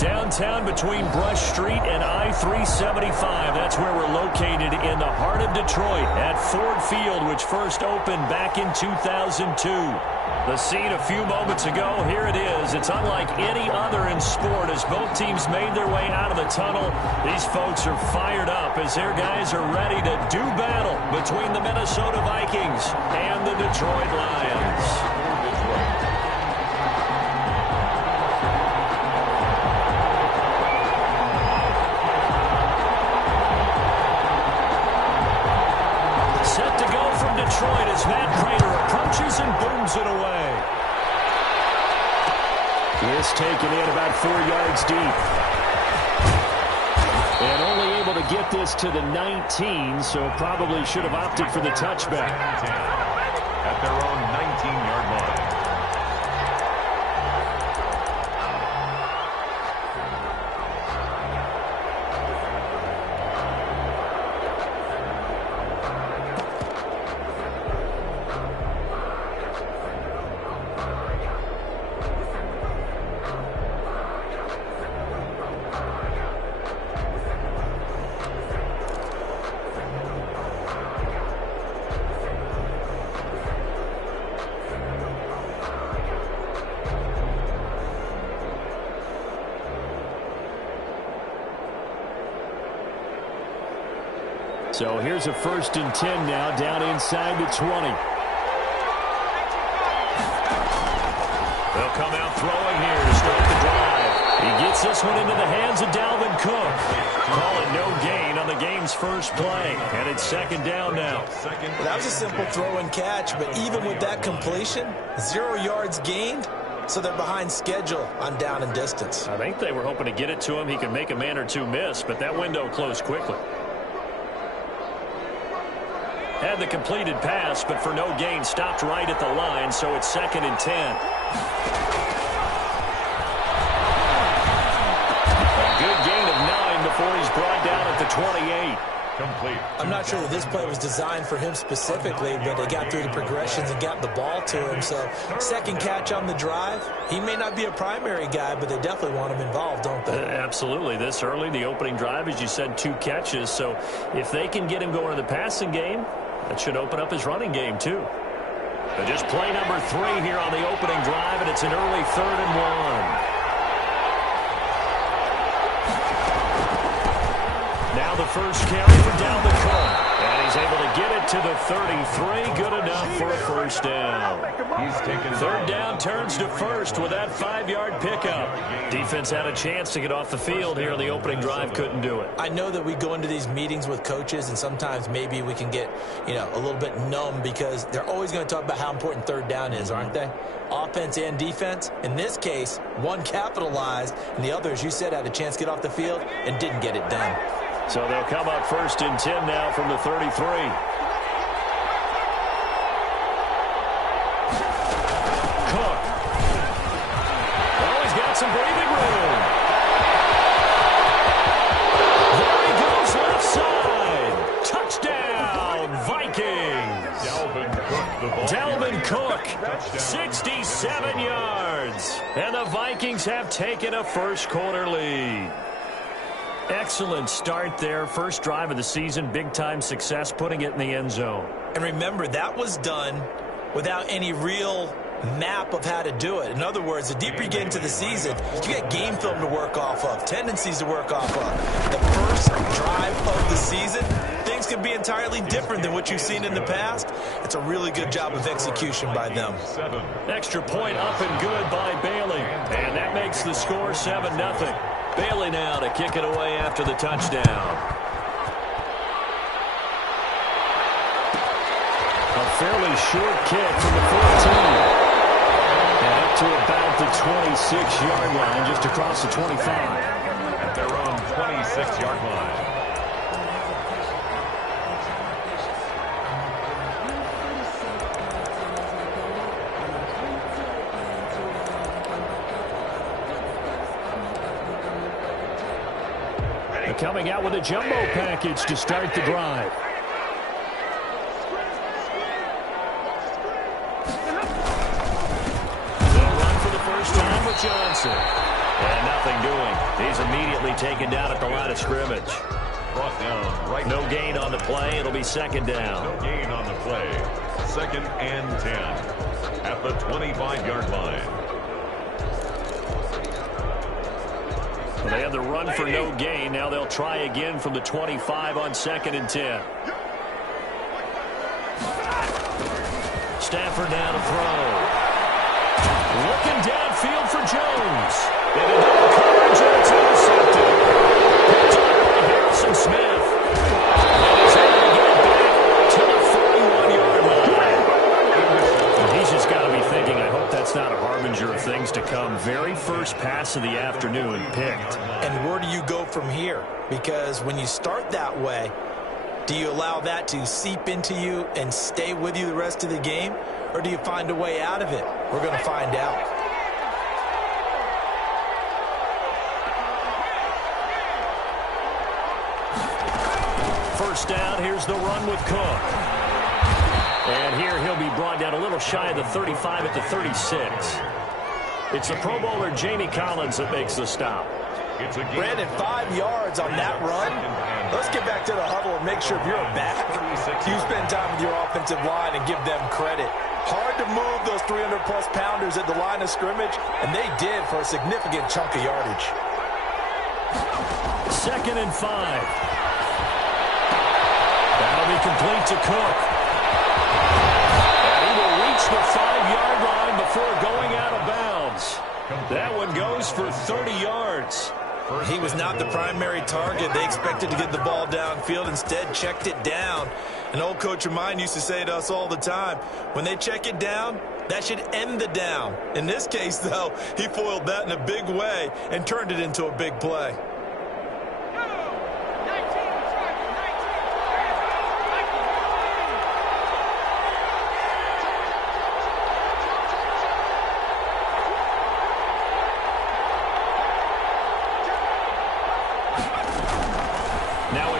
Downtown between Brush Street and I-375. That's where we're located in the heart of Detroit at Ford Field, which first opened back in 2002. The scene a few moments ago, here it is. It's unlike any other in sport as both teams made their way out of the tunnel. These folks are fired up as their guys are ready to do battle between the Minnesota Vikings and the Detroit Lions. Detroit as Matt Prater approaches and booms it away. This taken in about 4 yards deep. And only able to get this to the 19, so probably should have opted for the touchback. At their own 19-yard line. So here's a 1st and 10 now, down inside the 20. They'll come out throwing here to start the drive. He gets this one into the hands of Dalvin Cook. Call it no gain on the game's first play. And it's 2nd down now. Well, that was a simple throw and catch, but even with that completion, 0 yards gained. So they're behind schedule on down and distance. I think they were hoping to get it to him. He could make a man or two miss, but that window closed quickly. Had the completed pass, but for no gain, stopped right at the line, so it's 2nd and 10. A good gain of 9 before he's brought down at the 28. Complete. I'm not sure that this play was designed for him specifically, but they got through the progressions and got the ball to him. So 2nd catch on the drive. He may not be a primary guy, but they definitely want him involved, don't they? Absolutely. This early, the opening drive, as you said, 2 catches. So if they can get him going to the passing game, that should open up his running game, too. But just play number 3 here on the opening drive, and it's an early 3rd and 1. Now the first carry for Dalvin Cook. And he's able to get it to the 33. Good enough for a 1st down. He's taken 3rd down turns to 1st with that 5-yard pickup. Defense had a chance to get off the field here on the opening drive. Couldn't do it. I know that we go into these meetings with coaches, and sometimes maybe we can get, a little bit numb because they're always going to talk about how important 3rd down is, aren't they? Offense and defense. In this case, one capitalized, and the other, as you said, had a chance to get off the field and didn't get it done. So they'll come up 1st and 10 now from the 33. Cook. Oh, he's got some breathing room. There he goes left side. Touchdown, Vikings. Dalvin Cook, 67 yards. And the Vikings have taken a first-quarter lead. Excellent start there. First drive of the season. Big-time success putting it in the end zone. And remember, that was done without any real map of how to do it. In other words, the deeper you get into the season, you get game film to work off of, tendencies to work off of. The first drive of the season, things can be entirely different than what you've seen in the past. It's a really good job of execution by them. Extra point up and good by Bailey. And that makes the score 7-0. Bailey now to kick it away after the touchdown. A fairly short kick from the 14. And up to about the 26-yard line, just across the 25. At their own 26-yard line. Coming out with a jumbo package to start the drive. They'll run for the first time with Johnson. And nothing doing. He's immediately taken down at the line of scrimmage. Brought down right. No gain on the play. It'll be second down. No gain on the play. 2nd and 10 at the 25-yard line. Well, they had the run for no gain. Now they'll try again from the 25 on 2nd and 10. Stafford now to throw. Looking downfield for Jones. And a double coverage, and it's intercepted. Picked up by Harrison Smith. And he's able to get back to the 41-yard line. And he's just got to be thinking, I hope that's not a harbinger of things to come. Very first pass of the afternoon picked. And where do you go from here? Because when you start that way, do you allow that to seep into you and stay with you the rest of the game? Or do you find a way out of it? We're going to find out. First down, here's the run with Cook. And here he'll be brought down a little shy of the 35 at the 36. It's the Pro Bowler Jamie Collins that makes the stop. Brandon, 5 yards on that run. Let's get back to the huddle and make sure if you're a back, you spend time with your offensive line and give them credit. Hard to move those 300-plus pounders at the line of scrimmage, and they did for a significant chunk of yardage. 2nd and 5. That'll be complete to Cook. And he will reach the 5-yard line before going out of bounds. That one goes for 30 yards. He was not the primary target. They expected to get the ball downfield. Instead, checked it down. An old coach of mine used to say to us all the time, when they check it down, that should end the down. In this case, though, he foiled that in a big way and turned it into a big play.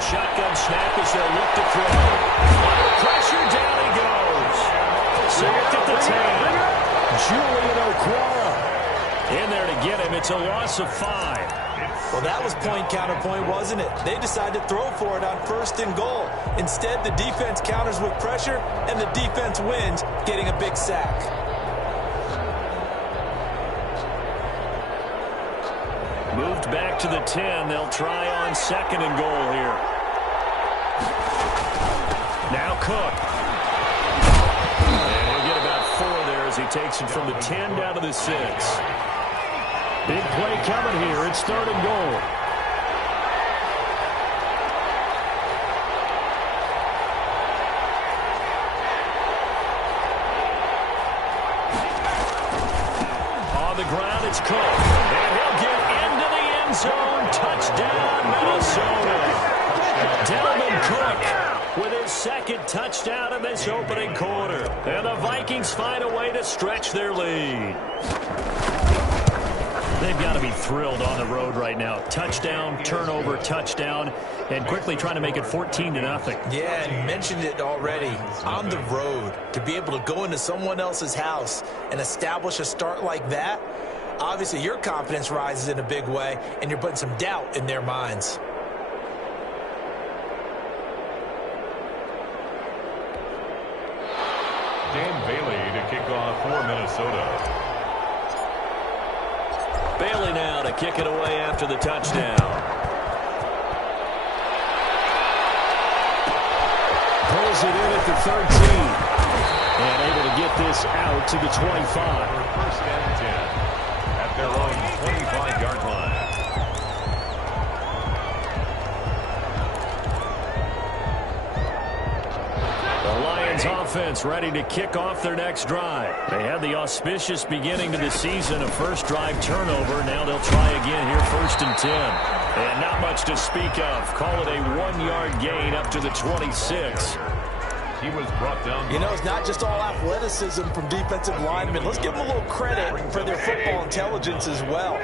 Shotgun snap as they'll look to throw. Under pressure, down he goes. Sacked at the 10. Julian Okwara in there to get him. It's a loss of 5. Well, that was point counterpoint, wasn't it? They decided to throw for it on 1st and goal. Instead, the defense counters with pressure, and the defense wins, getting a big sack. Moved back to the 10. They'll try on 2nd and goal here. Now Cook. And he'll get about 4 there as he takes it from the 10 down to the 6. Big play coming here. It's 3rd and goal. On the ground, it's Cook. And he'll get into the end zone. Touchdown, Minnesota. Delvin Cook with his 2nd touchdown in this opening quarter. And the Vikings find a way to stretch their lead. They've got to be thrilled on the road right now. Touchdown, turnover, touchdown, and quickly trying to make it 14-0. Yeah, and mentioned it already. On the road, to be able to go into someone else's house and establish a start like that, obviously your confidence rises in a big way, and you're putting some doubt in their minds. Dan Bailey to kick off for Minnesota. Bailey now to kick it away after the touchdown. Pulls it in at the 13. And able to get this out to the 25. 1st and 10 at their own 25-yard line. Offense ready to kick off their next drive. They had the auspicious beginning to the season, a first drive turnover. Now they'll try again here, 1st and 10. And not much to speak of. Call it a 1-yard gain up to the 26. He was brought down. You know, it's not just all athleticism from defensive linemen. Let's give them a little credit for their football intelligence as well.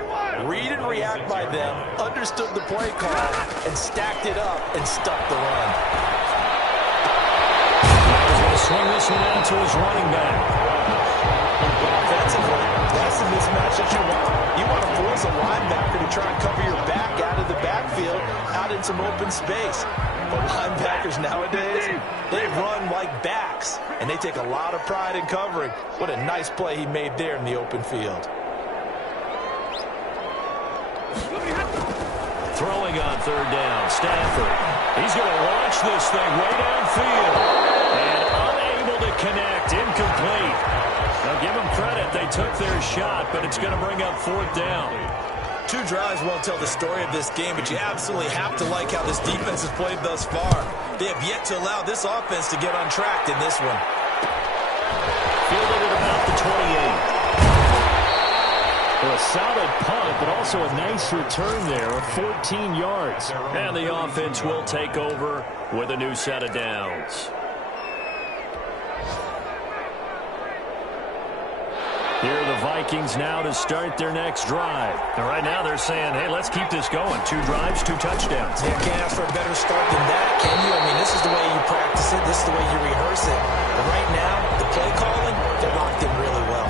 Read and react by them, understood the play call, and stacked it up and stuck the run. Swing this one out to his running back. Offensively, that's the mismatch that you want. You want to force a linebacker not in some open space. But linebackers nowadays, they run like backs, and they take a lot of pride in covering. What a nice play he made there in the open field. Throwing on third down, Stafford. He's going to launch this thing way downfield. And unable to connect, incomplete. Now give them credit, they took their shot, but it's going to bring up fourth down. 2 drives won't tell the story of this game, but you absolutely have to like how this defense has played thus far. They have yet to allow this offense to get untracked in this one. Fielded at about the 28. Well, a solid punt, but also a nice return there of 14 yards. And the offense will take over with a new set of downs. Here are the Vikings now to start their next drive. And right now they're saying, hey, let's keep this going. 2 drives, 2 touchdowns. Yeah, can't ask for a better start than that, can you? I mean, this is the way you practice it. This is the way you rehearse it. But right now, the play calling, they're locked in really well.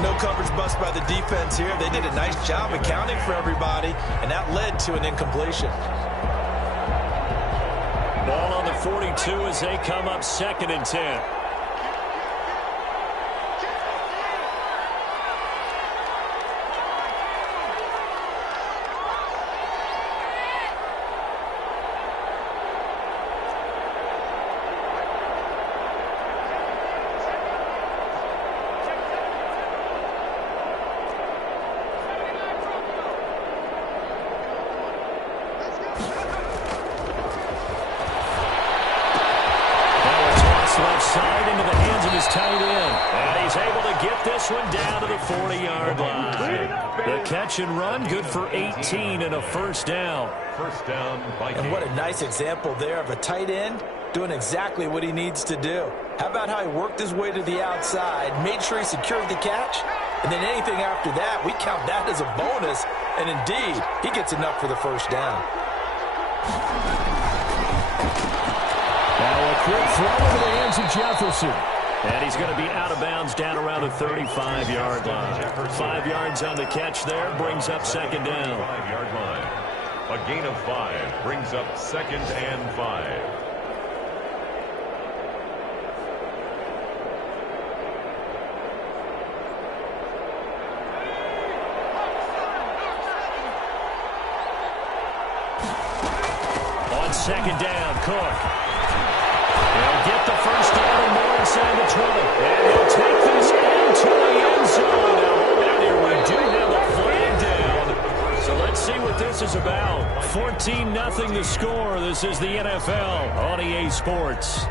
No coverage bust by the defense here. They did a nice job accounting for everybody, and that led to an incompletion. Ball on the 42 as they come up 2nd and 10. Side into the hands of his tight end. And he's able to get this one down to the 40-yard line. The catch and run, good for 18 and a first down. First down, Vikings. And what a nice example there of a tight end doing exactly what he needs to do. How about how he worked his way to the outside, made sure he secured the catch, and then anything after that, we count that as a bonus. And indeed, he gets enough for the first down. Now a quick throw into the hands of Jefferson. And he's going to be out of bounds down around the 35-yard line. 5 yards on the catch there, brings up 2nd down. 5-yard line. A gain of 5 brings up 2nd and 5. On 2nd down, Cook. He'll get the first down and more inside the 20. And he'll take this into the end zone. Now, hold on here. We do have a flag down. So let's see what this is about. 14-0 the score. This is the NFL on EA Sports.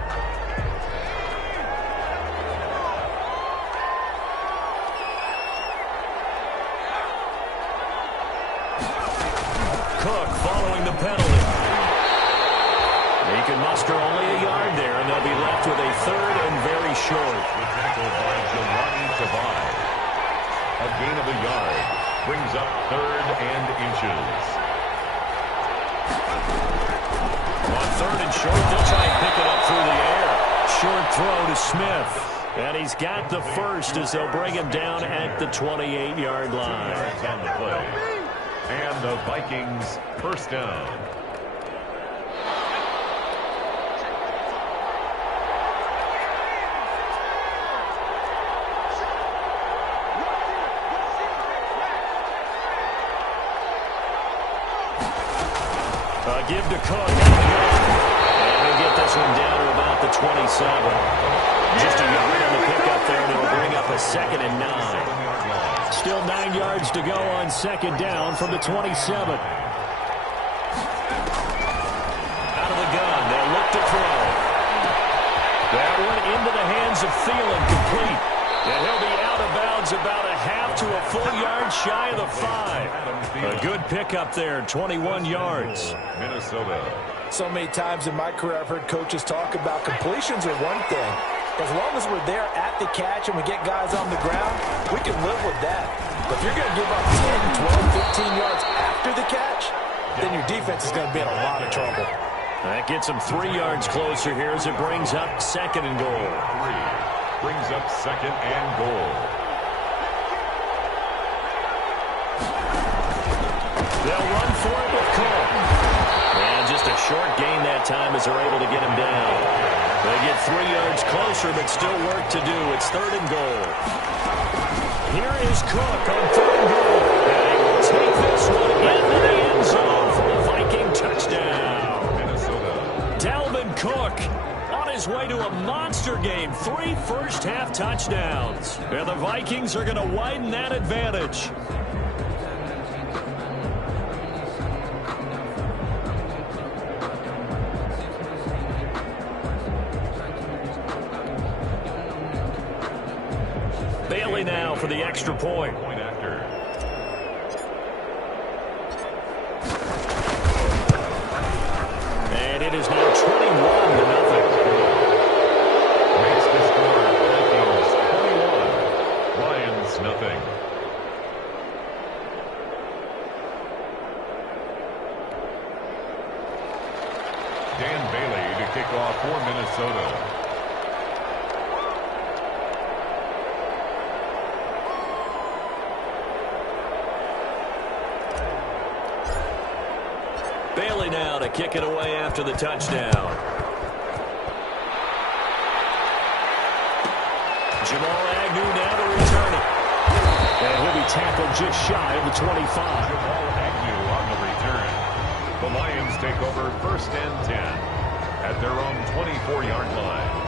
Cook following the penalty. He can muster only a yard there, and they'll be left with a 3rd and very short. A gain of a yard brings up 3rd and inches. On 3rd and short, they'll try and pick it up through the air. Short throw to Smith. And he's got the first as they'll bring him down at the 28-yard line. 2 yards on the play. And the Vikings first down. Give to Cook. And he'll get this one down to about the 27. Just a yard on the pickup there, and it'll bring up a 2nd and 9. Still 9 yards to go on 2nd down from the 27. Out of the gun, they'll look to throw. That one into the hands of Thielen, complete. And he'll be out of bounds about a half to a full yard shy of the 5. A good pickup there, 21 yards. Minnesota. So many times in my career I've heard coaches talk about completions are one thing. As long as we're there at the catch and we get guys on the ground, we can live with that. But if you're going to give up 10, 12, 15 yards after the catch, then your defense is going to be in a lot of trouble. That gets them 3 yards closer here as it brings up 2nd and goal. 3 brings up 2nd and goal. They'll run for it with Cook. And Short gain that time as they're able to get him down. They get 3 yards closer, but still work to do. It's 3rd and goal. Here is Cook on 3rd and goal. And he will take this one into the end zone for a Viking touchdown. Minnesota. Dalvin Cook on his way to a monster game. 3 first-half touchdowns. And the Vikings are going to widen that advantage. Bailey now for the extra point. Point after. And it is now 21-0. Makes the score Vikings 21. Lions nothing. Dan Bailey to kick off for Minnesota. Bailey now to kick it away after the touchdown. Jamal Agnew now to return it. And he'll be tackled just shy of the 25. Jamal Agnew on the return. The Lions take over 1st and 10 at their own 24-yard line.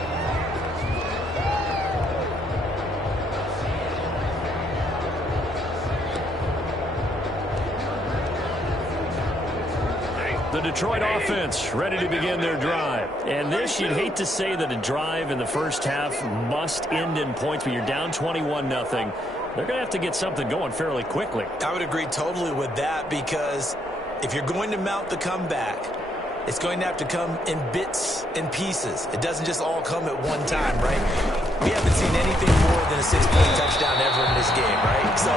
The Detroit offense ready to begin their drive. And this, you'd hate to say that a drive in the first half must end in points, but you're down 21-0. They're going to have to get something going fairly quickly. I would agree totally with that, because if you're going to mount the comeback, it's going to have to come in bits and pieces. It doesn't just all come at one time, right? We haven't seen anything more than a 6-point touchdown ever in this game, right? So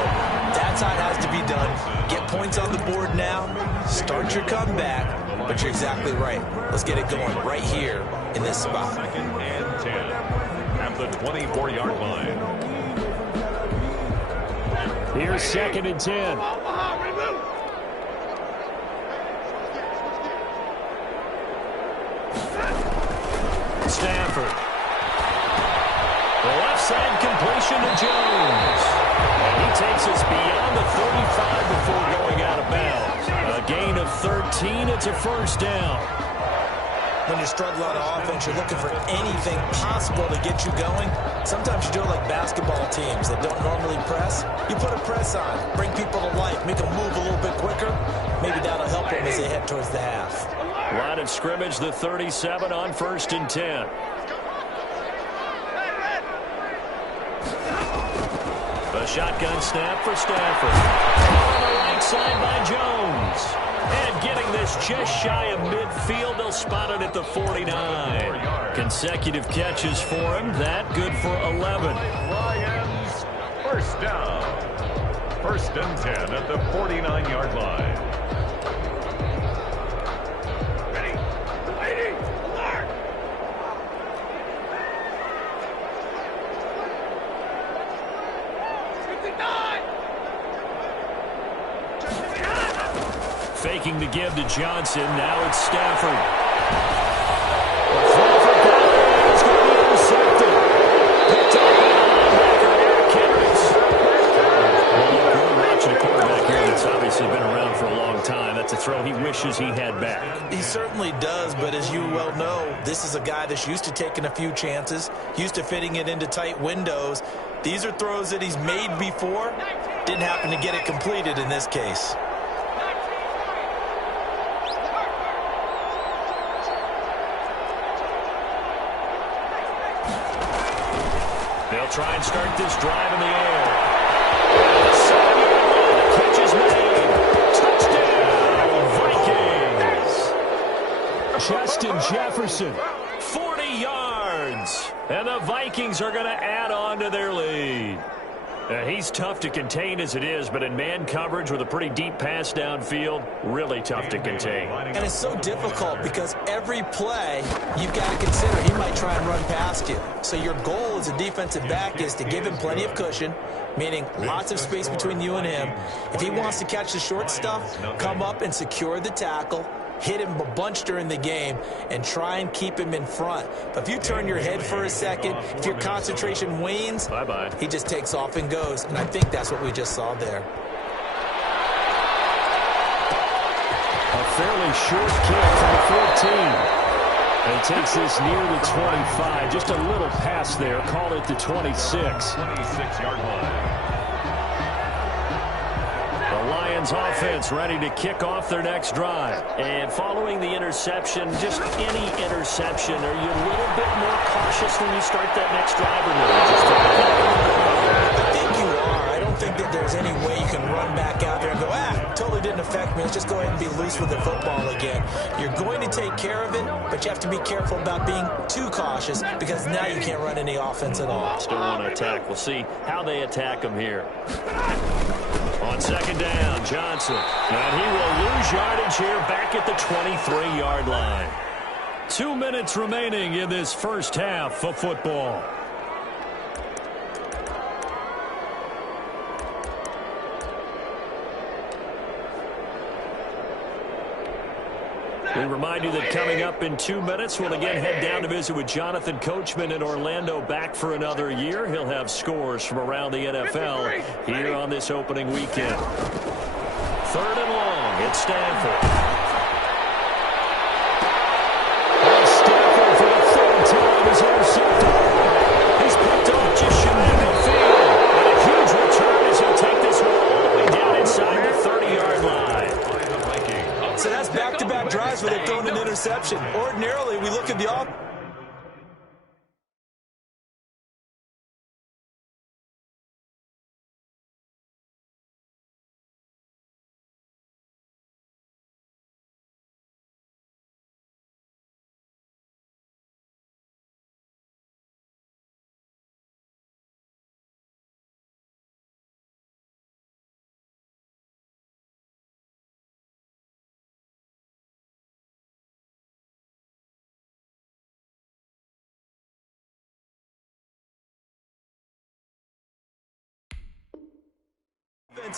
that's how it has to be done. Get points on the board now. Start your comeback. But you're exactly right. Let's get it going right here in this spot. 2nd and 10 at the 24-yard line. Here's 2nd and 10. Stafford. The left side completion to Jones. And he takes us beyond the 35 before going out of bounds. A gain of 13. It's a 1st down. When you struggle on offense, you're looking for anything possible to get you going. Sometimes you do it like basketball teams that don't normally press. You put a press on, bring people to life, make them move a little bit quicker. Maybe that'll help them as they head towards the half. Line of scrimmage, the 37 on 1st and 10. A shotgun snap for Stafford. On the right side by Jones. And getting this just shy of midfield, they'll spot it at the 49. Consecutive catches for him. That good for 11. Lions 1st down. 1st and 10 at the 49-yard line. Faking the give to Johnson. Now it's Stafford. The throw for Golly is going to be intercepted. Picked up by linebacker Eric Harris. Well, we're watching a quarterback here that's obviously been around for a long time. That's a throw he wishes he had back. He certainly does, but as you well know, this is a guy that's used to taking a few chances, used to fitting it into tight windows. These are throws that he's made before. Didn't happen to get it completed in this case. They'll try and start this drive in the air. The 7-yard line, the catch is made. Touchdown, Vikings. Justin Jefferson, 40 yards. And the Vikings are going to add on to their lead. He's tough to contain as it is, but in man coverage with a pretty deep pass downfield, really tough to contain. And it's so difficult because every play you've got to consider he might try and run past you. So your goal as a defensive back is to give him plenty of cushion, meaning lots of space between you and him. If he wants to catch the short stuff, come up and secure the tackle. hit him a bunch during the game, and try and keep him in front. But if you turn your head for a second, if your concentration wanes, he just takes off and goes. And I think that's what we just saw there. A fairly short kick from 14. And takes this near the 25. Just a little pass there. Call it the 26. 26-yard line. The Lions offense ready to kick off their next drive. And following the interception, just any interception, are you a little bit more cautious when you start that next drive or no? I think you are. I don't think that there's any way you can run back out there and go, totally didn't affect me. Let's just go ahead and be loose with the football again. You're going to take care of it, but you have to be careful about being too cautious because now you can't run any offense at all. Still want to attack. We'll see how they attack him here. On second down, Johnson. And he will lose yardage here back at the 23-yard line. 2 minutes remaining in this first half of football. We remind you that coming up in 2 minutes, we'll again head down to visit with Jonathan Coachman in Orlando, back for another year. He'll have scores from around the NFL here on this opening weekend. 3rd and long at Stanford. And Stanford for the 3rd time is intercepted. He's picked off just shy of the field. And a huge return as he'll take this one all the way down inside the 30-yard line. So that's back-to-back drives where they've thrown an interception. Ordinarily, we look at the offense.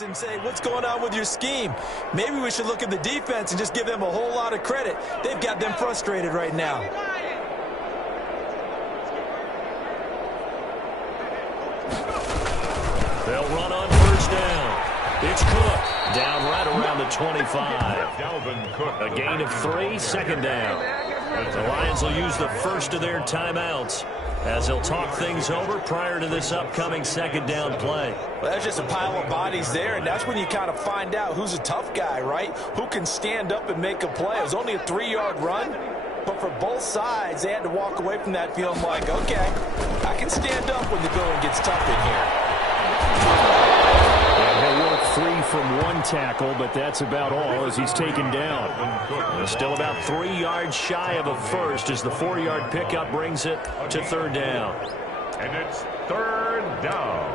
And say, what's going on with your scheme? Maybe we should look at the defense and just give them a whole lot of credit. They've got them frustrated right now. They'll run on first down. It's Cook down right around the 25. A gain of 3, second down. The Lions will use the first of their timeouts as they'll talk things over prior to this upcoming second down play. Well, that's just a pile of bodies there, and that's when you kind of find out who's a tough guy, right? Who can stand up and make a play. It was only a 3-yard run, but for both sides, they had to walk away from that feeling like, okay, I can stand up when the going gets tough in here. He'll work free from one tackle, but that's about all as he's taken down. Still about 3 yards shy of a first as the 4-yard pickup brings it to 3rd down. And it's 3rd down.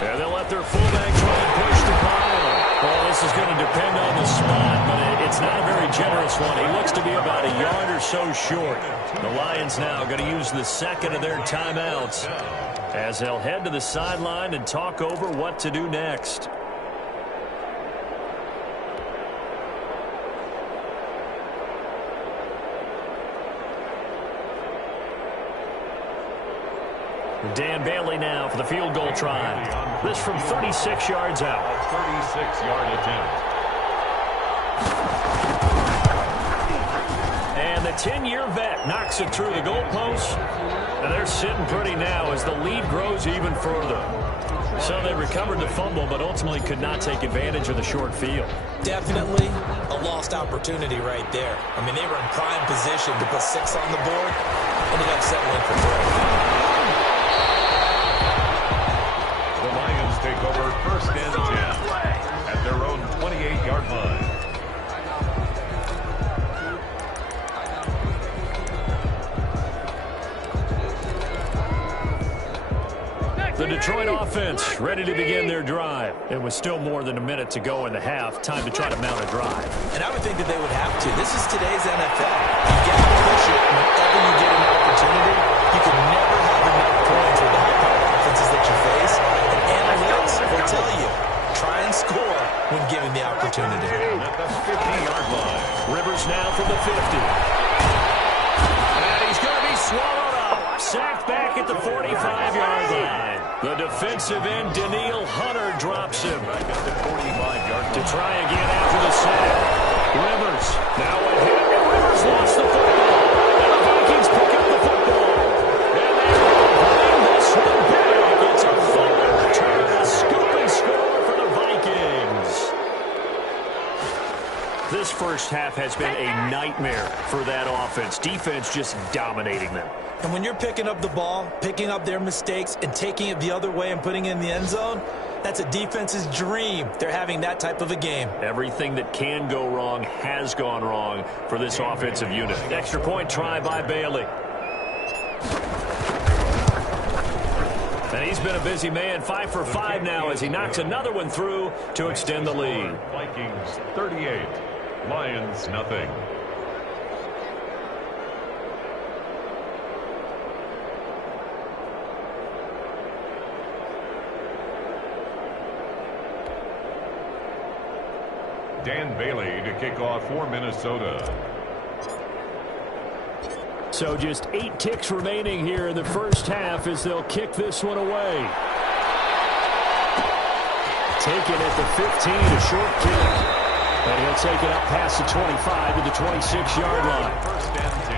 And they'll let their fullback try and push the pile. Well, this is going to depend on the spot, but it's not a very generous one. He looks to be about a yard or so short. The Lions now going to use the second of their timeouts as they'll head to the sideline and talk over what to do next. Dan Bailey now for the field goal try. This from 36 yards out. 36-yard attempt. And the 10-year vet knocks it through the goalpost. And they're sitting pretty now as the lead grows even further. So they recovered the fumble, but ultimately could not take advantage of the short field. Definitely a lost opportunity right there. I mean, they were in prime position to put 6 on the board. Ended up settling for 3. Take over 1st and 10 at their own 28-yard line. The Detroit offense ready to begin their drive. It was still more than a minute to go in the half. Time to try to mount a drive. And I would think that they would have to. This is today's NFL. You got to push it whenever you get an opportunity. You can never have enough at the 45-yard line. The defensive end, Daniil Hunter, drops him. Back at the 45-yard To try again after the sack. Rivers now ahead. Rivers lost the football. And the Vikings pick up the football. And they bring this one back. It's a fumble return. A scooping score for the Vikings. This first half has been a nightmare for that offense. Defense just dominating them. And when you're picking up the ball, picking up their mistakes, and taking it the other way and putting it in the end zone, that's a defense's dream. They're having that type of a game. Everything that can go wrong has gone wrong for this offensive unit. Extra point try by Bailey. And he's been a busy man, 5 for 5 now as he knocks another one through to extend the lead. Vikings 38, Lions nothing. Dan Bailey to kick off for Minnesota. So just 8 ticks remaining here in the first half as they'll kick this one away. Taken at the 15, a short kick. And he'll take it up past the 25 to the 26-yard line. First and 10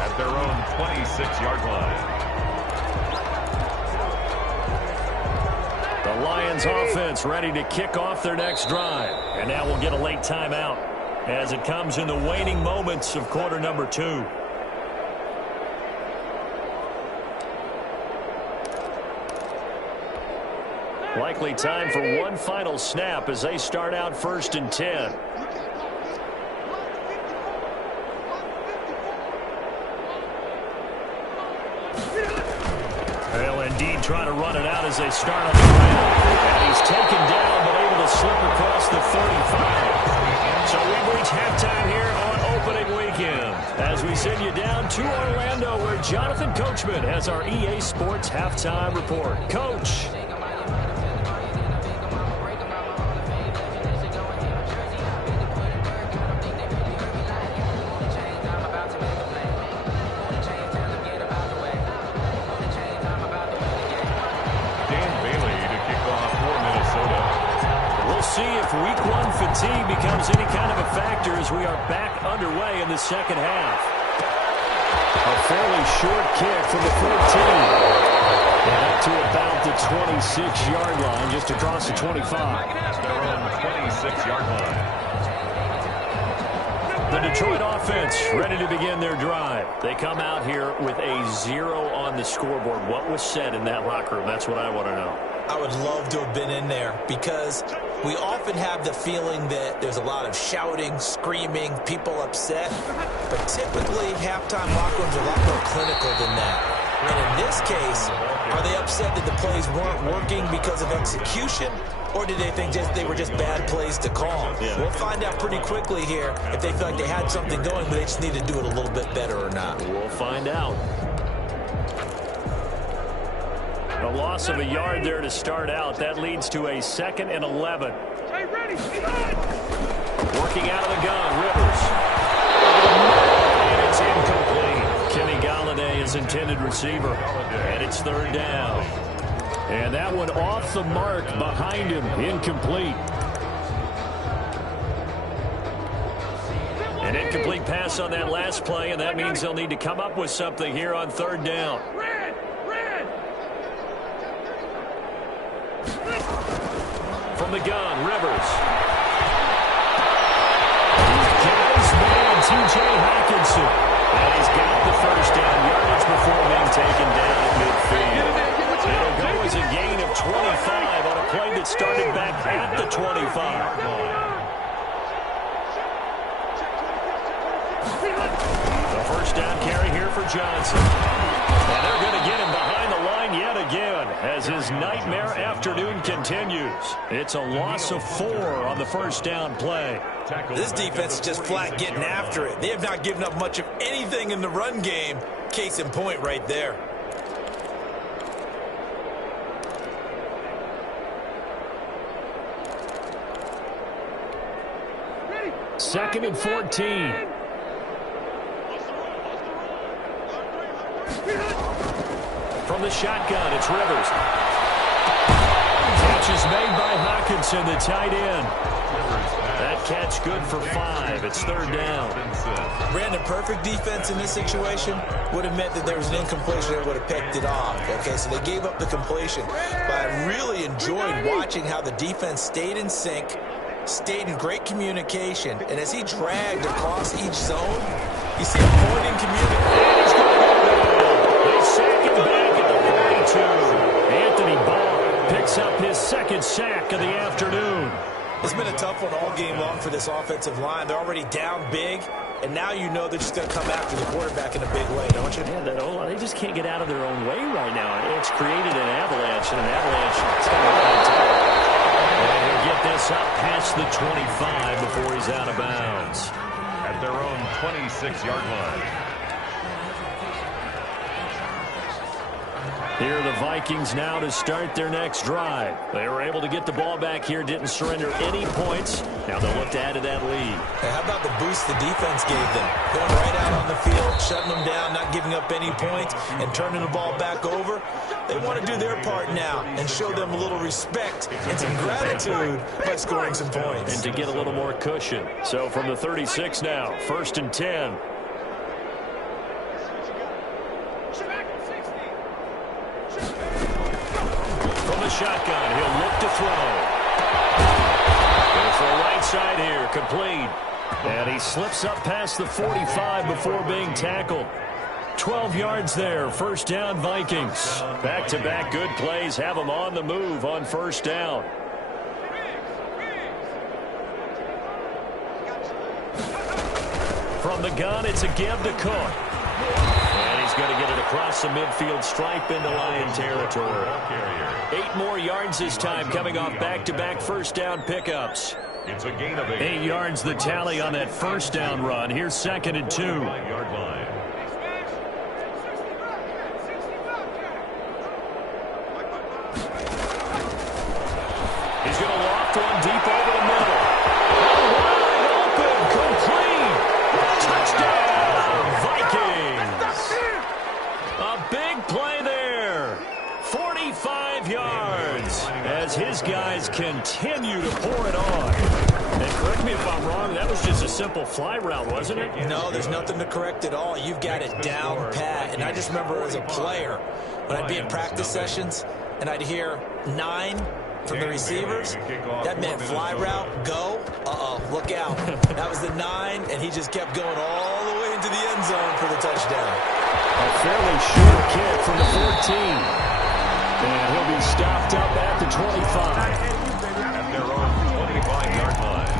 at their own 26-yard line. The Lions offense ready to kick off their next drive. And now we'll get a late timeout as it comes in the waning moments of quarter number 2. Likely time for one final snap as they start out 1st and 10. They'll indeed try to run it out as they start on the ground. And he's taken down but able to slip across the 35. So we've reached halftime here on opening weekend as we send you down to Orlando where Jonathan Coachman has our EA Sports halftime report. Coach. Week 1 fatigue becomes any kind of a factor as we are back underway in the second half. A fairly short kick from the 14. And up to about the 26-yard line, just across the 25. Their own 26-yard line. The Detroit offense ready to begin their drive. They come out here with a 0 on the scoreboard. What was said in that locker room? That's what I want to know. I would love to have been in there because we often have the feeling that there's a lot of shouting, screaming, people upset. But typically, halftime locker rooms are a lot more clinical than that. And in this case, are they upset that the plays weren't working because of execution? Or did they think they were just bad plays to call? Yeah. We'll find out pretty quickly here if they feel like they had something going, but they just need to do it a little bit better or not. We'll find out. A loss of a yard there to start out. That leads to a 2nd and 11. Working out of the gun, Rivers. And it's incomplete. Kenny Galladay is intended receiver. And it's 3rd down. And that one off the mark behind him. Incomplete. An incomplete pass on that last play, and that means they'll need to come up with something here on 3rd down. From the gun, Rivers. He's man, TJ Hawkinson. And he's got the 1st down yardage before being taken down at midfield. It'll go as a gain of 25 on a play that started back at the 25. The 1st down carry here for Johnson. And they're going to get him behind the line yet again as his nightmare afternoon continues. It's a loss of 4 on the 1st down play. This defense is just flat getting after it. They have not given up much of anything in the run game. Case in point right there. Second and 14. From the shotgun, it's Rivers. Catch is made by Hawkinson, the tight end. That catch good for 5. It's 3rd down. Brandon, perfect defense in this situation would have meant that there was an incompletion that would have picked it off. Okay, so they gave up the completion. But I really enjoyed watching how the defense stayed in sync, stayed in great communication, and as he dragged across each zone, you see him pointing communication. They sack him back at the 42. Anthony Ball picks up his 2nd sack of the afternoon. It's been a tough one all game long for this offensive line. They're already down big, and now you know they're just going to come after the quarterback in a big way, don't you? Yeah, they just can't get out of their own way right now. It's created an avalanche, and an avalanche is going to run on top. And he'll get this up past the 25 before he's out of bounds. At their own 26-yard line. Here are the Vikings now to start their next drive. They were able to get the ball back here, didn't surrender any points. Now they'll look to add to that lead. Hey, how about the boost the defense gave them? Going right out on the field, shutting them down, not giving up any points, and turning the ball back over. They want to do their part now and show them a little respect and some gratitude by scoring some points. And to get a little more cushion. So from the 36 now, 1st and 10. Shotgun, he'll look to throw. Goes for the right side here, complete. And he slips up past the 45 before being tackled. 12 yards there, 1st down Vikings. Back-to-back good plays have them on the move on 1st down. From the gun, it's a give to Cook. And he's going to get it across the midfield stripe into Lion territory. 8 more yards this time, coming off back-to-back 1st down pickups. It's a gain of 8. 8 yards the tally on that 1st down run. Here's 2nd and 2. 9-yard line. He's going to loft one deep over the middle. Wide open, complete. Touchdown, Vikings. A big play there. 45 yards as his guys continue to pour it on. And correct me if I'm wrong, that was just a simple fly route, wasn't it? No, there's nothing to correct at all. You've got it down pat. And I just remember as a player, when I'd be in practice sessions and I'd hear 9 from the receivers, that meant fly route, go, look out. That was the 9, and he just kept going all the way into the end zone for the touchdown. A fairly short kick from the 14. And he'll be stopped up at the 25. At their own 25-yard line.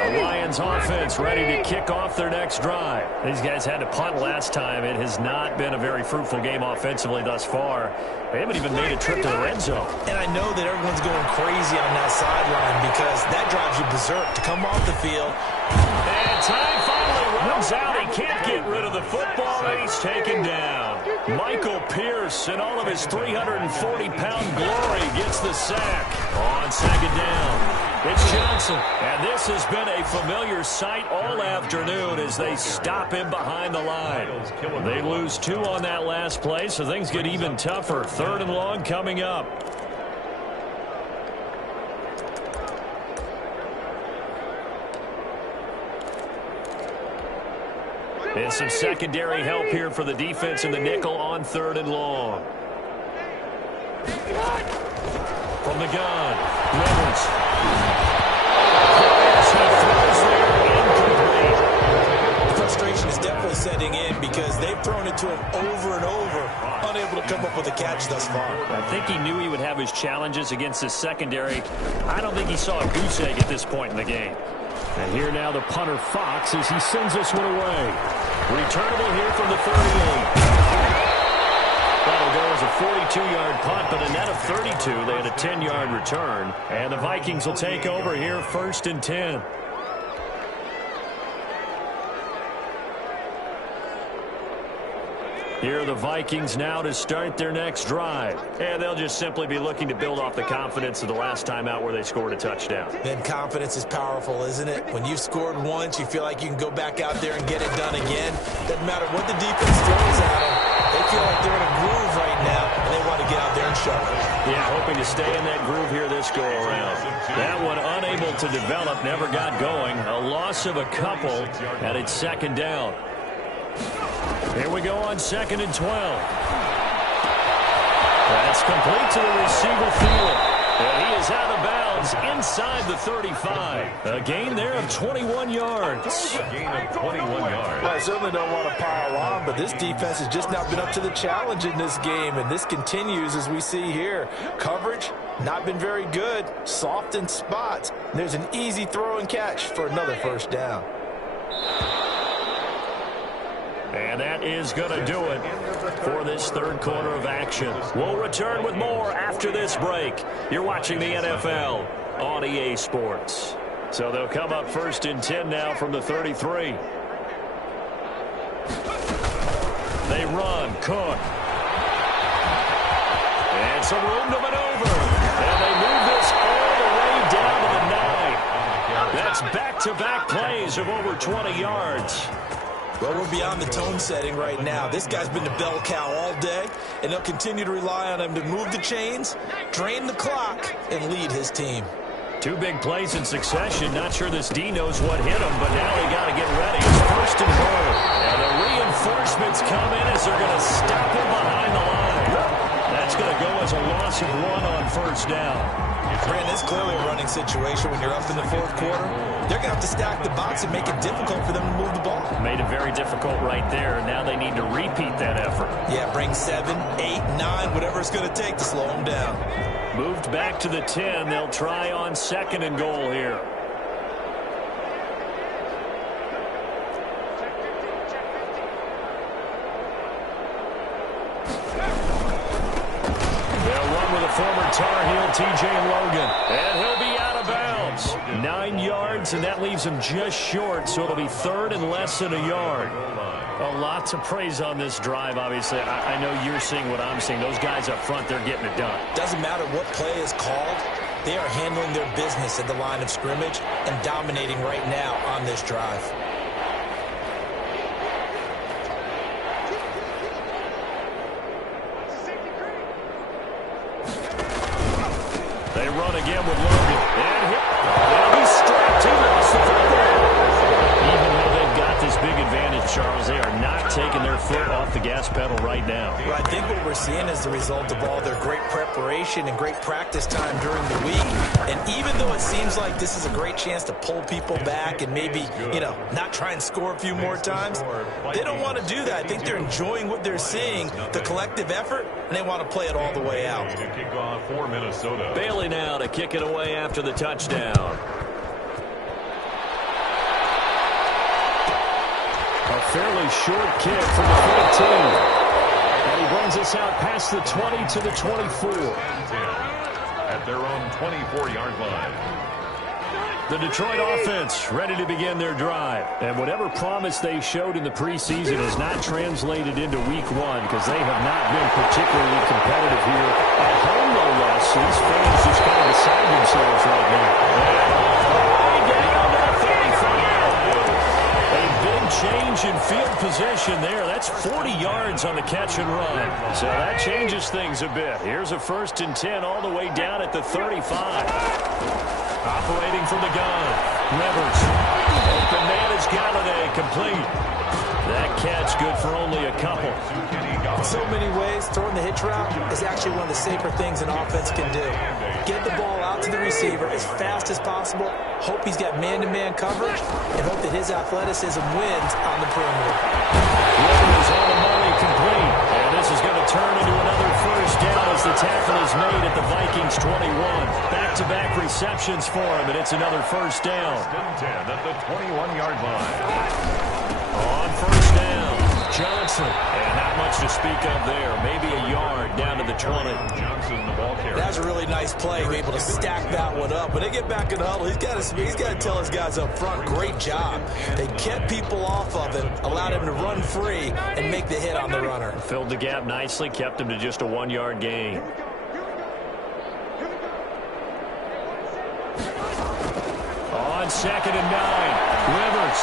The Lions offense ready to kick off their next drive. These guys had to punt last time. It has not been a very fruitful game offensively thus far. They haven't even made a trip to the red zone. And I know that everyone's going crazy on that sideline because that drives you berserk to come off the field. And time finally runs out. He can't get rid of the football, and he's taken down. Michael Pierce, in all of his 340-pound glory, gets the sack on 2nd down. It's Johnson, and this has been a familiar sight all afternoon as they stop him behind the line. They lose 2 on that last play, so things get even tougher. 3rd and long coming up. And some secondary help here for the defense in the nickel on 3rd and long. From the gun, Rivers. The frustration is definitely setting in because they've thrown it to him over and over, unable to come up with a catch thus far. I think he knew he would have his challenges against his secondary. I don't think he saw a goose egg at this point in the game. And here now the punter Fox as he sends this one away. Returnable here from the 38. That'll go as a 42-yard punt, but a net of 32. They had a 10-yard return. And the Vikings will take over here 1st and 10. Here are the Vikings now to start their next drive. And they'll just simply be looking to build off the confidence of the last time out where they scored a touchdown. Then confidence is powerful, isn't it? When you've scored once, you feel like you can go back out there and get it done again. Doesn't matter what the defense throws at them. They feel like they're in a groove right now, and they want to get out there and show it. Yeah, hoping to stay in that groove here this go-around. That one unable to develop, never got going. A loss of a couple, and it's second down. Here we go on 2nd and 12. That's complete to the receiver field. And he is out of bounds inside the 35. A gain there of 21 yards. A gain of 21 yards. Well, I certainly don't want to pile on, but this defense has just not been up to the challenge in this game, and this continues as we see here. Coverage, not been very good, soft in spots. There's an easy throw and catch for another first down. And that is going to do it for this third quarter of action. We'll return with more after this break. You're watching the NFL on EA Sports. So they'll come up 1st and 10 now from the 33. They run. Cook. And some room to maneuver. And they move this all the way down to the 9. That's back-to-back plays of over 20 yards. Well, we're beyond the tone setting right now. This guy's been the bell cow all day, and they'll continue to rely on him to move the chains, drain the clock, and lead his team. 2 big plays in succession. Not sure this D knows what hit him, but now they got to get ready. It's 1st and goal. And the reinforcements come in as they're going to stop him behind the line. That's going to go as a loss of 1 on 1st down. Brandon, it's clearly a running situation when you're up in the 4th quarter. They're going to have to stack the box and make it difficult for them to move the ball. Made it very difficult right there. Now they need to repeat that effort. Yeah, bring 7, 8, 9, whatever it's going to take to slow them down. Moved back to the 10. They'll try on 2nd and goal here. They'll run with a former Tar Heel, TJ Logan. And he'll be out of bounds. 9 yards, and that leaves him just short, so it'll be 3rd and less than a yard. A lot to praise on this drive, obviously. I know you're seeing what I'm seeing. Those guys up front, they're getting it done. Doesn't matter what play is called. They are handling their business at the line of scrimmage and dominating right now on this drive. They run again with Logan. And he's strapped. He lost the football. Even though they've got this big advantage, Charles, they are not taking their foot off the gas pedal right now. Well, I think what we're seeing is the result of all their great preparation and great practice time during the week. And even though it seems like this is a great chance to pull people back and maybe, not try and score a few more times, they don't want to do that. I think they're enjoying what they're seeing, the collective effort, and they want to play it all the way out. Kick off for Minnesota. Bailey now to kick it away after the touchdown. A fairly short kick from the 15. And he brings us out past the 20 to the 24. At their own 24-yard line. The Detroit offense ready to begin their drive. And whatever promise they showed in the preseason is not translated into week 1 because they have not been particularly competitive here. At home, no less. These fans just kind of beside themselves right now. Down to the 35. A big change in field position there. That's 40 yards on the catch and run. So that changes things a bit. Here's a 1st and 10 all the way down at the 35. Operating from the gun. Rivers. Open man is Galladay. Complete. That catch good for only a couple. In so many ways, throwing the hitch route is actually one of the safer things an offense can do. Get the ball out to the receiver as fast as possible, hope he's got man-to-man coverage, and hope that his athleticism wins on the perimeter. Rivers on the money, complete. And this is going to turn into another first down as the tackle is made at the Vikings 21. Back-to-back receptions for him, and it's another first down. 10 at the 21-yard line. On first down, Johnson. And not much to speak of there. Maybe a yard down to the 20. Johnson, the ball carrier. That's a really nice play. Able to stack that one up. When they get back in the huddle, he's got to tell his guys up front, great job. They kept people off of him, allowed him to run free and make the hit on the runner. Filled the gap nicely, kept him to just a 1-yard gain. On 2nd and 9, Rivers.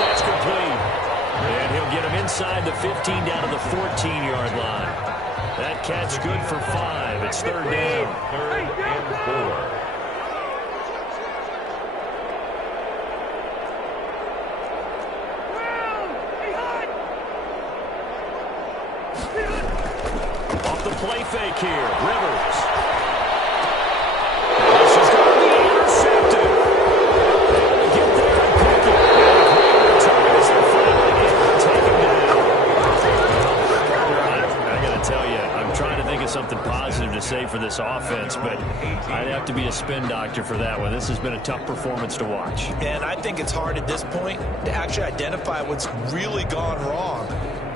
That's complete. And he'll get him inside the 15 down to the 14-yard line. That catch good for 5. It's 3rd down. 3rd and 4. Off the play fake here, Rivers. This is going to be intercepted. Get there and pick it. Thomas are finally able to take him down. I got to tell you, I'm trying to think of something positive to say for this offense, but I'd have to be a spin doctor for that one. This has been a tough performance to watch. And I think it's hard at this point to actually identify what's really gone wrong.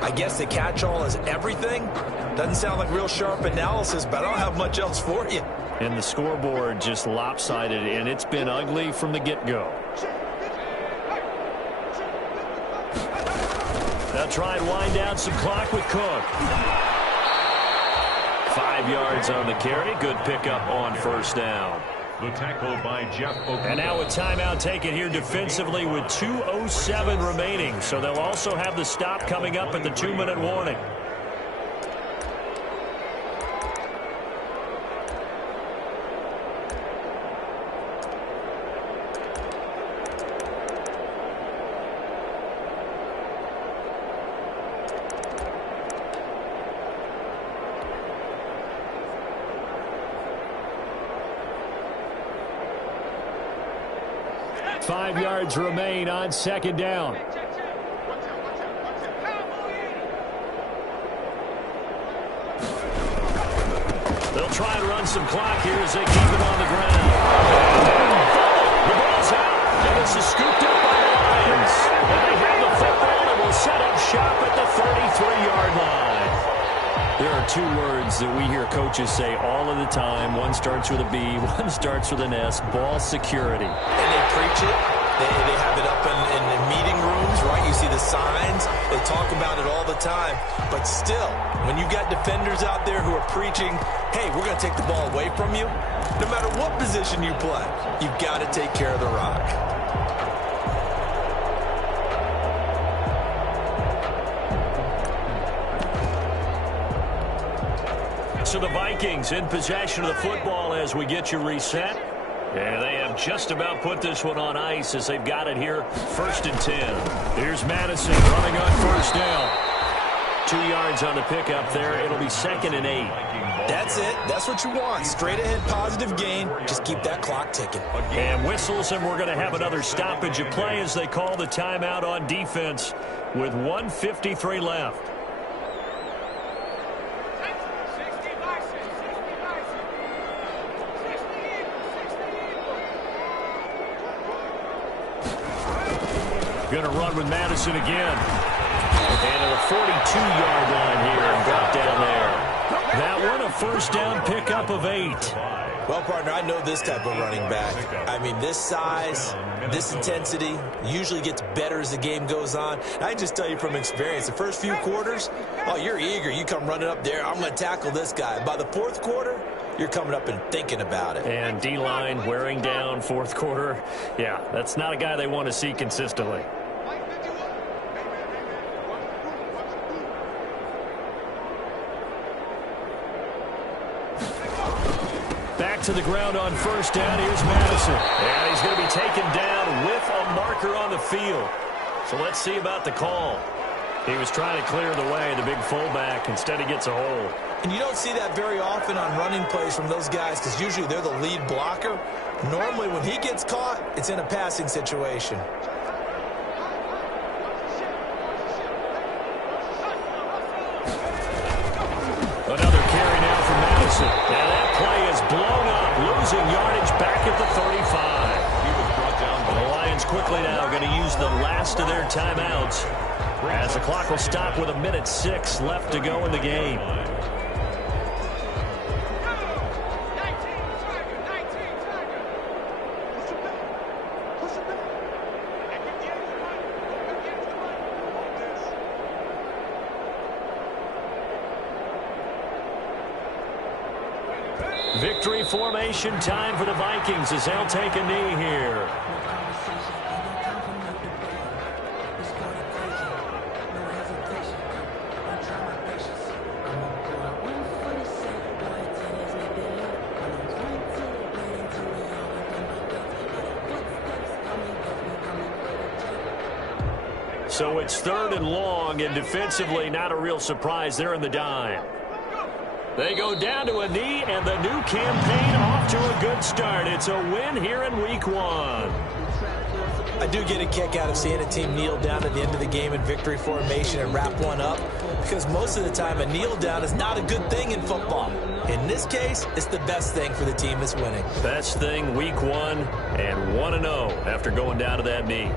I guess the catch-all is everything. Doesn't sound like real sharp analysis, but I don't have much else for you. And the scoreboard just lopsided, and it's been ugly from the get-go. They'll try and wind down some clock with Cook. 5 yards on the carry. Good pickup on 1st down. The tackle by Jeff Okuda. And now a timeout taken here defensively with 2:07 remaining. So they'll also have the stop coming up at the 2-minute warning. Five yards remain on 2nd down. They'll try and run some clock here as they keep it on the ground. The ball's out, and this is scooped up by the Lions. And they have the football and will set up shop at the 33-yard line. There are 2 words that we hear coaches say all of the time. One starts with a B, one starts with an S, ball security. And they preach it. They have it up in the meeting rooms, right? You see the signs. They talk about it all the time. But still, when you got defenders out there who are preaching, hey, we're going to take the ball away from you, no matter what position you play, you've got to take care of the rock. So the Vikings in possession of the football as we get you reset. And they have just about put this one on ice as they've got it here, 1st and 10. Here's Madison running on 1st down. 2 yards on the pickup there. It'll be 2nd and 8. That's it. That's what you want. Straight ahead positive gain. Just keep that clock ticking. And whistles, and we're going to have another stoppage of play as they call the timeout on defense with 1:53 left. Going to run with Madison again. And at a 42-yard line here and brought down there. That one a 1st down pickup of 8. Well, partner, I know this type of running back. I mean, this size, this intensity usually gets better as the game goes on. I can just tell you from experience, the first few quarters, oh, you're eager. You come running up there, I'm going to tackle this guy. By the 4th quarter, you're coming up and thinking about it. And D-line wearing down 4th quarter. Yeah, that's not a guy they want to see consistently. Back to the ground on 1st down. Here's Madison. And he's going to be taken down with a marker on the field. So let's see about the call. He was trying to clear the way, the big fullback. Instead, he gets a hold. And you don't see that very often on running plays from those guys because usually they're the lead blocker. Normally, when he gets caught, it's in a passing situation. Another carry now for Madison. And that play is blown up, losing yardage back at the 35. He was brought down. The Lions quickly now going to use the last of their timeouts. As the clock will stop with 1:06 left to go in the game. Victory formation time for the Vikings as they'll take a knee here. So it's 3rd and long, and defensively not a real surprise there in the dime. They go down to a knee, and the new campaign off to a good start. It's a win here in Week 1. I do get a kick out of seeing a team kneel down at the end of the game in victory formation and wrap one up, because most of the time a kneel down is not a good thing in football. In this case, it's the best thing for the team that's winning. Best thing Week 1 and 1-0 after going down to that knee.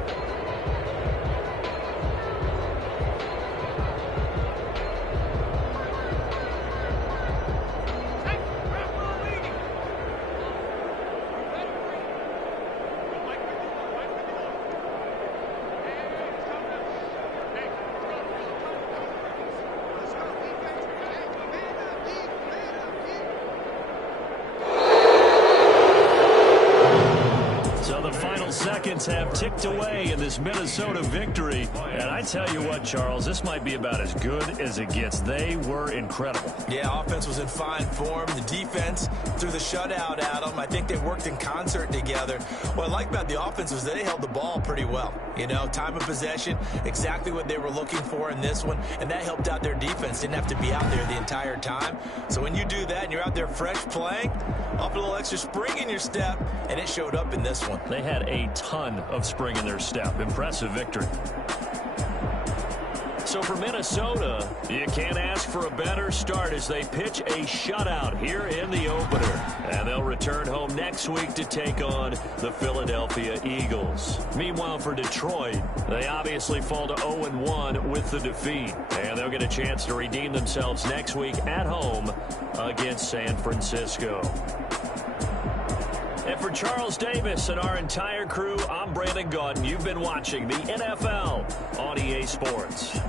Seconds have ticked away in this Minnesota victory. And I tell you what, Charles, this might be about as good as it gets. They were incredible. Yeah, offense was in fine form. The defense threw the shutout at them. I think they worked in concert together. What I like about the offense was they held the ball pretty well. You know, time of possession, exactly what they were looking for in this one. And that helped out their defense. Didn't have to be out there the entire time. So when you do that and you're out there fresh playing, up a little extra spring in your step, and it showed up in this one. They had a ton of spring in their step. Impressive victory. So for Minnesota, you can't ask for a better start as they pitch a shutout here in the opener. And they'll return home next week to take on the Philadelphia Eagles. Meanwhile, for Detroit, they obviously fall to 0-1 with the defeat. And they'll get a chance to redeem themselves next week at home against San Francisco. And for Charles Davis and our entire crew, I'm Brandon Gaudin. You've been watching the NFL on EA Sports.